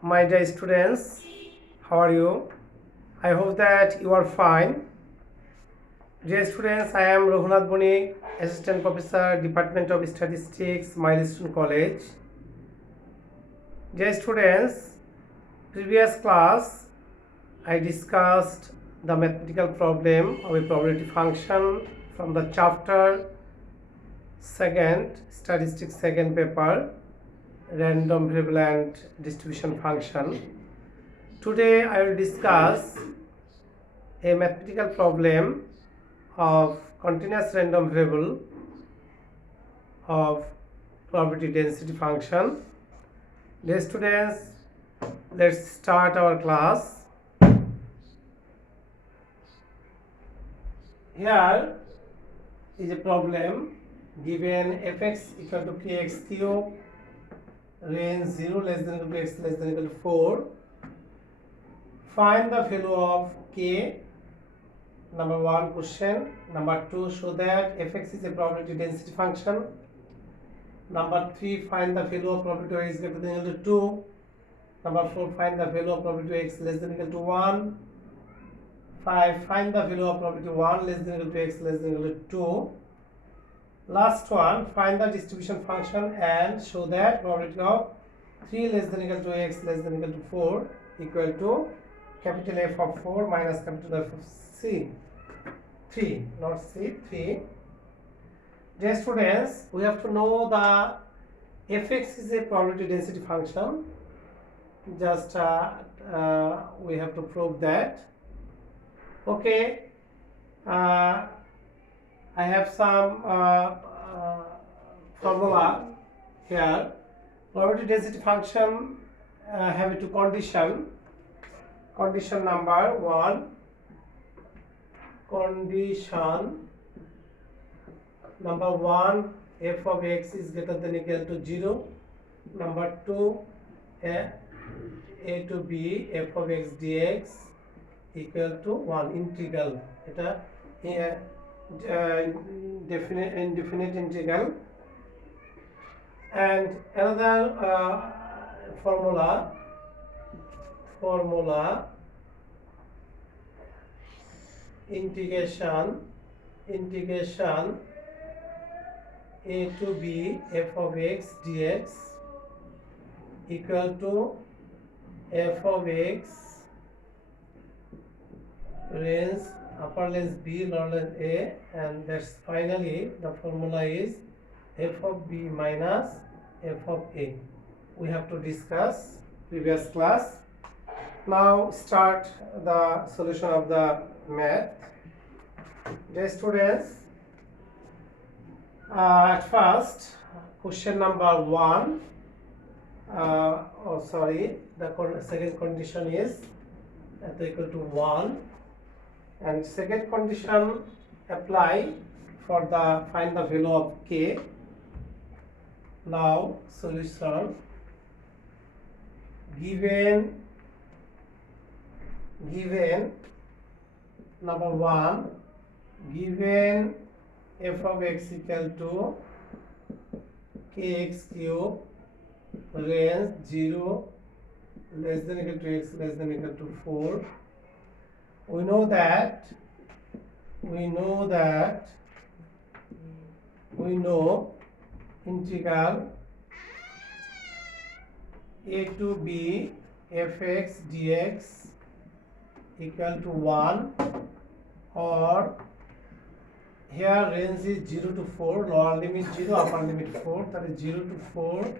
My dear students, how are you? I hope that you are fine. Dear students, I am Raghunath Boni, Assistant Professor, Department of Statistics, Milestone College. Dear students, previous class I discussed the mathematical problem of a probability function from the chapter second, statistics second paper, random variable and distribution function. Today I will discuss a mathematical problem of continuous random variable of probability density function. Dear students, let's start our class. Here is a problem given fx equal to kx cube, range 0 less than equal to x less than equal to 4. Find the value of k. Number 1 question. Number 2, show that fx is a probability density function. Number 3, find the value of probability of x greater than equal to 2. Number 4, find the value of probability of x less than equal to 1. 5, find the value of probability 1 less than equal to x less than equal to 2. Last one, find the distribution function and show that probability of 3 less than equal to x less than equal to 4 equal to capital F of 4 minus capital F of C. 3, not C, 3. Dear students, we have to know the fx is a probability density function. Just we have to prove that. Okay, I have some formula here. Probability density function have two condition. Condition number 1. Condition number 1, f of x is greater than equal to 0. Number 2, a to b f of x dx equal to 1. Integral, এটা indefinite integral. And another formula integration a to b f of x dx equal to f of x range upper limit b lower limit a, and that's finally the formula is f of b minus f of a. We have to discuss previous class. Now start the solution of the math. Dear students, at first question number 1, the second condition is equal to 1, and second condition apply for the find the value of k. Now solution, given number 1, given f of x equal to kx cube, range 0 less than equal to x less than equal to 4. We know that integral a to b fx dx equal to 1, or here range is 0 to 4, lower limit 0, upper limit 4, that is 0 to 4,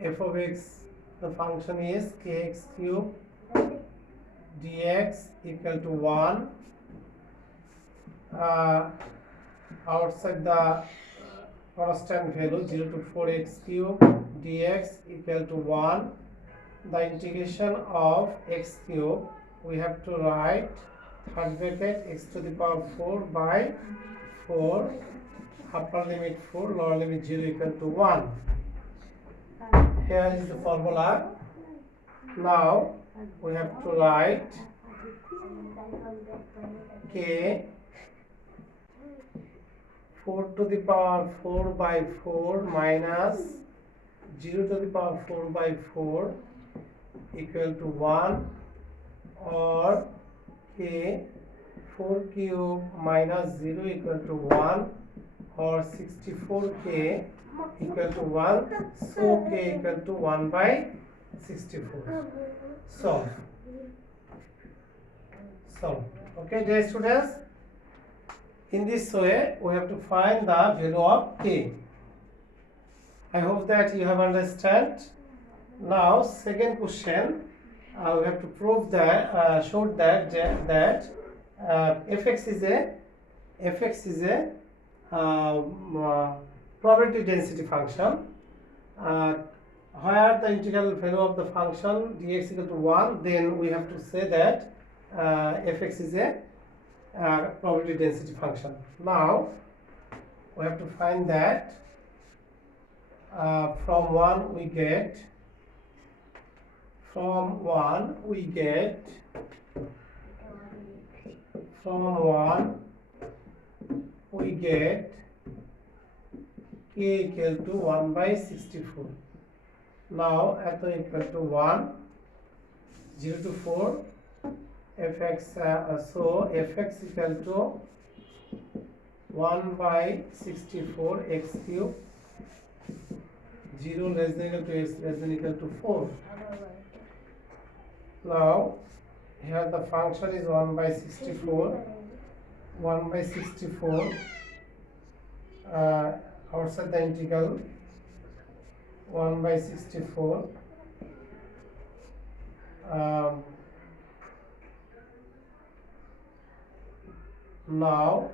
f of x, the function is kx cube dx equal to 1. Outside the constant value 0 to 4 x cube dx equal to 1. The integration of x cube, we have to write third bracket x to the power 4 by 4, upper limit 4, lower limit 0 equal to 1. Here is the formula. Now we have to write k 4 to the power 4 by 4 minus 0 to the power 4 by 4 equal to 1 or k 4 cube minus 0 equal to 1 or 64k equal to 1, so k equal to 1 by 64. Solve. Okay, dear students, in this way we have to find the value of k. I hope that you have understand. Now second question, we have to prove that show that fx is a probability density function where the integral value of the function dx equal to 1, then we have to say that fx is a probability density function. Now we have to find that from 1 we get k equal to 1 by 64. Now at the equal to 1, 0 to 4, fx so fx equal to 1 by 64 x cube, 0 less than equal to x less than equal to 4. Now here the function is 1 by 64. Outside the integral 1 by 64 now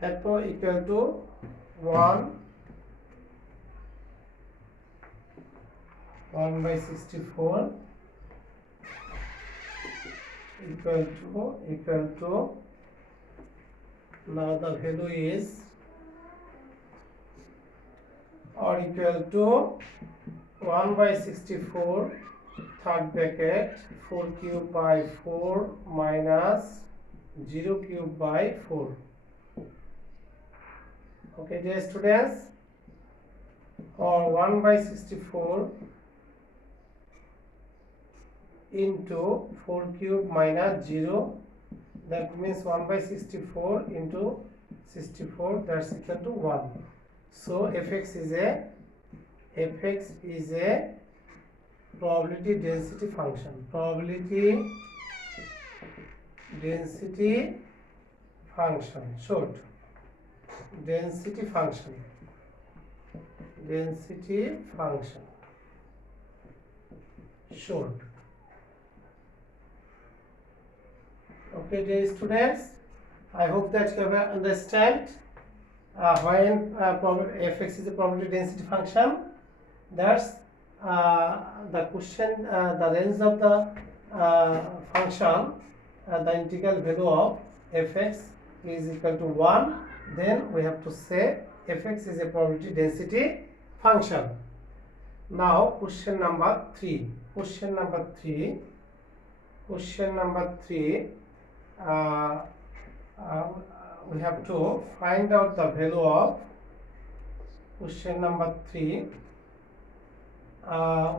f equal to 1 by 64 equal to now the value is or equal to 1 by 64 third bracket 4 cube by 4 minus 0 cube by 4. Okay, dear students, or 1 by 64 into 4 cube minus 0, that means 1 by 64 into 64, that's equal to 1. So fx is a probability density function. Short. Density function. Short. Okay, dear students, I hope that you have understand when fx is a probability density function. That's the question, the range of the function, the integral value of fx is equal to 1, then we have to say fx is a probability density function. Now question number 3. We have to find out the value of question number 3.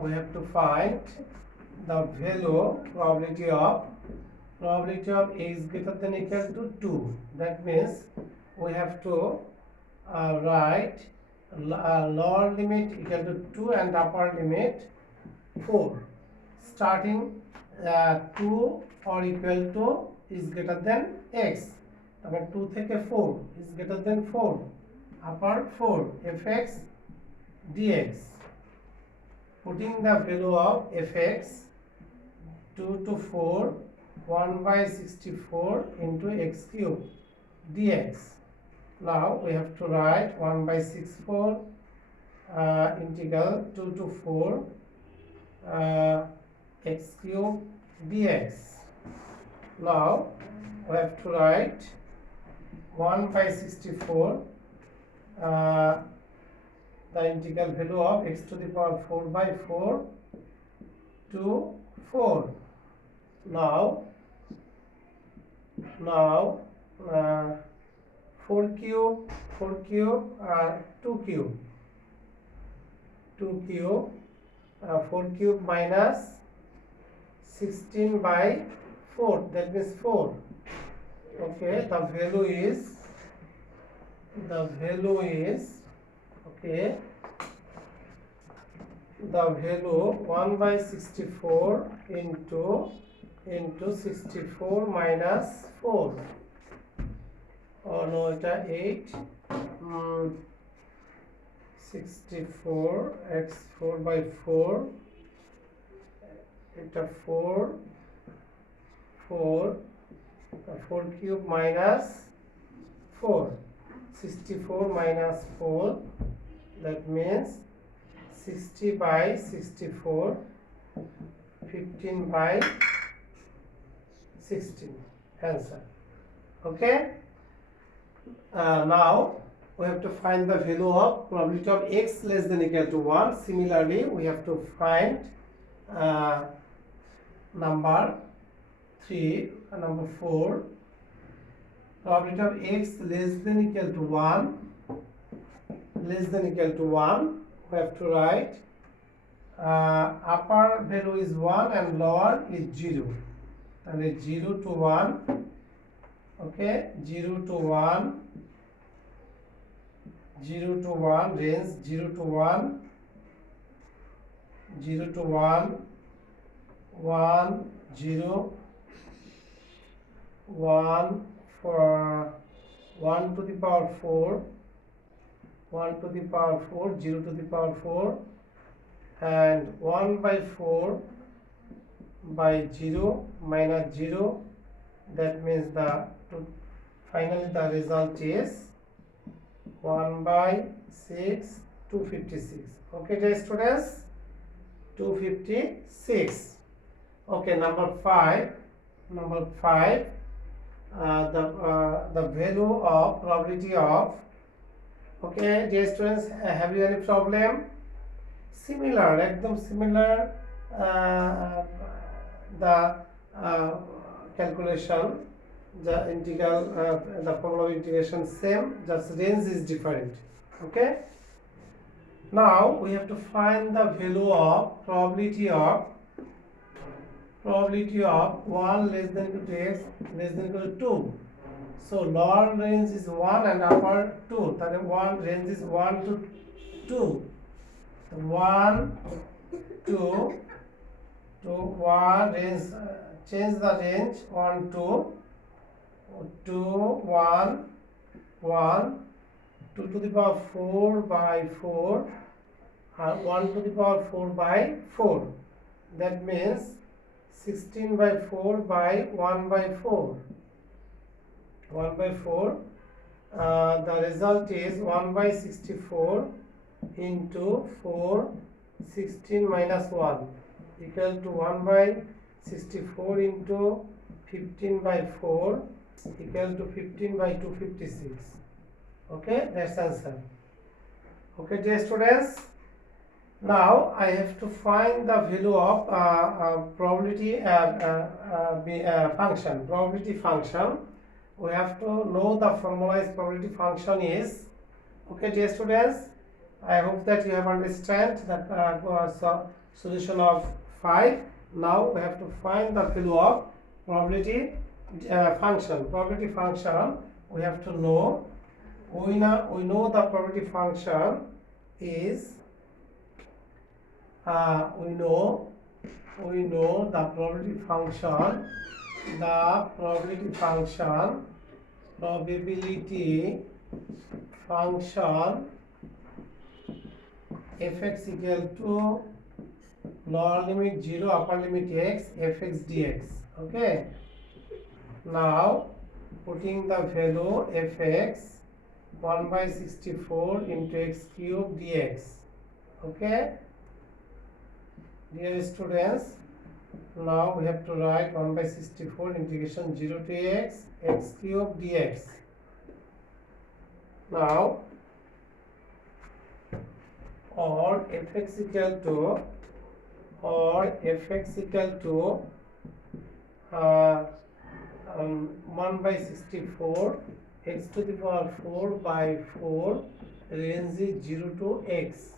We have to find the value probability of a is greater than equal to 2. That means we have to write lower limit equal to 2 and upper limit 4. Starting 2 or equal to is greater than x. 2 থেকে 4 is greater than 4. Upper 4 fx dx. Putting the value of fx 2 to 4 1 by 64 into x cube dx. Now we have to write 1 by 64 integral 2 to 4 x cube dx. Now we have to write 1 by 64 the integral value of x to the power 4 by 4 to 4. Now 4 cube 2 cube 4 cube minus 16 by 4, that means 4. Okay, the value is okay, the value 1 by 64 into 64 minus 4, or no, এটা 8 64 x 4 by 4, এটা 4 cube minus 4, 64 minus 4, that means 60 by 64, 15 by 16, answer. Okay, now we have to find the value of probability of x less than equal to 1. Similarly, we have to find number 3 and number 4. Probability of x less than equal to 1, we have to write upper value is 1 and lower is 0. And 0 to 1, okay, 0 to 1, range 0 to 1, 0 to 1, 1, 0, 1 for 1 to the power 4, 1 to the power 4, 0 to the power 4, and 1 by 4 by 0 minus 0, that means finally the result is 1 by 6, 256. Okay, dear students, 256. Okay, number 5, the value of probability of, okay, dear students, have you any problem? Similar, ekdom similar, the calculation, the integral, the formula of integration same, just range is different. Okay, now we have to find the value of probability of 1 less than equal to x less than equal to 2. So lower range is 1 and upper 2. That is 1 range is 1 to 2. 1 2 to 1 range, change the range 1 2 1 1, 2 to the power 4 by 4, and 1 to the power 4 by 4, that means 16 by 4 by 1 by 4, the result is 1 by 64 into 4, 16 minus 1 equal to 1 by 64 into 15 by 4 equal to 15 by 256. Okay, that's answer. Okay, dear students, now I have to find the value of probability function. We have to know the formalized probability function is. Okay, dear students, I hope that you have understand that solution of 5. Now we have to find the value of probability function. Probability function, we have to know. We know the probability function is. We know the probability function. Probability function fx equal to lower limit 0, upper limit x, fx dx. Okay. Now putting the value fx 1 by 64 into x cube dx. Okay, dear students, now we have to write 1 by 64 integration 0 to x cube dx. Now or fx equal to 1 by 64 x to the power 4 by 4 range is 0 to x,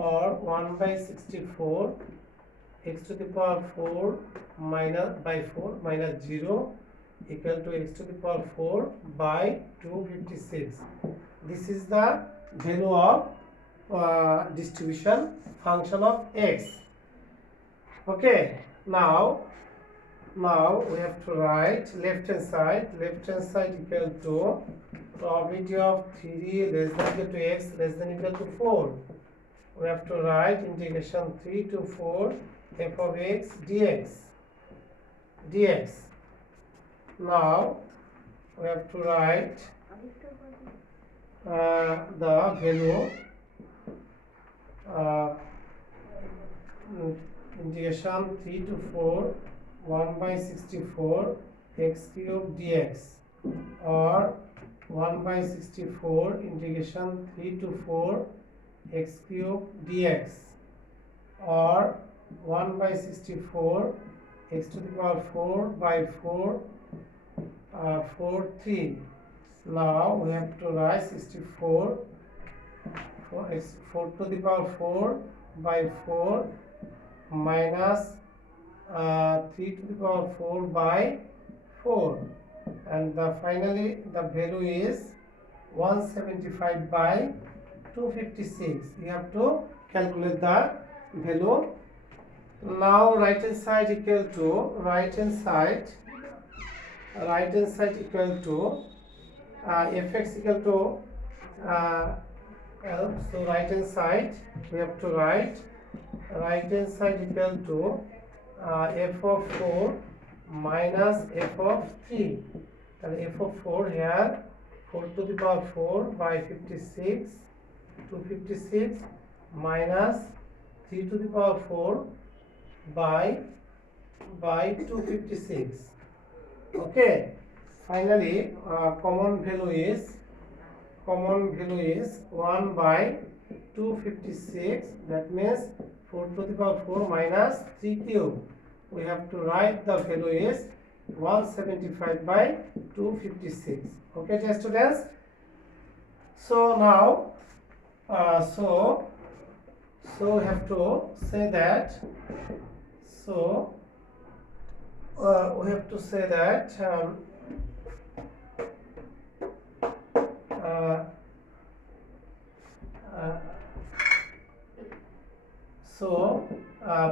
or 1 by 64 x to the power 4 minus by 4 minus 0 equal to x to the power 4 by 256. This is the value of distribution function of x. Okay, now we have to write left hand side equal to probability of 3 less than equal to x less than equal to 4. We have to write integration 3 to 4 f of x dx. Now we have to write the value integration 3 to 4 1 by 64 x cube dx, or 1 by 64 integration 3 to 4 x cube dx, or 1 by 64 x to the power 4 by 4 3. Now we have to write 64 4 to the power 4 by 4 minus 3 to the power 4 by 4, and finally the value is 175 by 256. You have to calculate the value. Now right hand side equal to fx equal to L. So right hand side we have to write equal to f of 4 minus f of 3, and f of 4 here 4 to the power 4 by 56 256 minus 3 to the power 4 by 256. Okay, finally common value is 1 by 256. That means 4 to the power 4 minus 3 cube. We have to write the value is 175 by 256. Okay, dear students. So now so we have to say that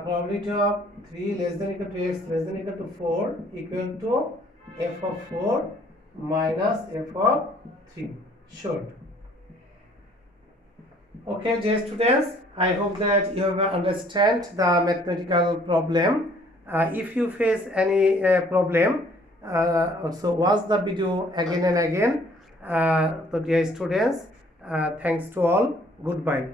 probability of 3 less than equal to x less than equal to 4 equal to f of 4 minus f of 3 should. Okay, dear students, I hope that you have understand the mathematical problem. If you face any problem, so watch the video again and again. So dear students, thanks to all. Goodbye.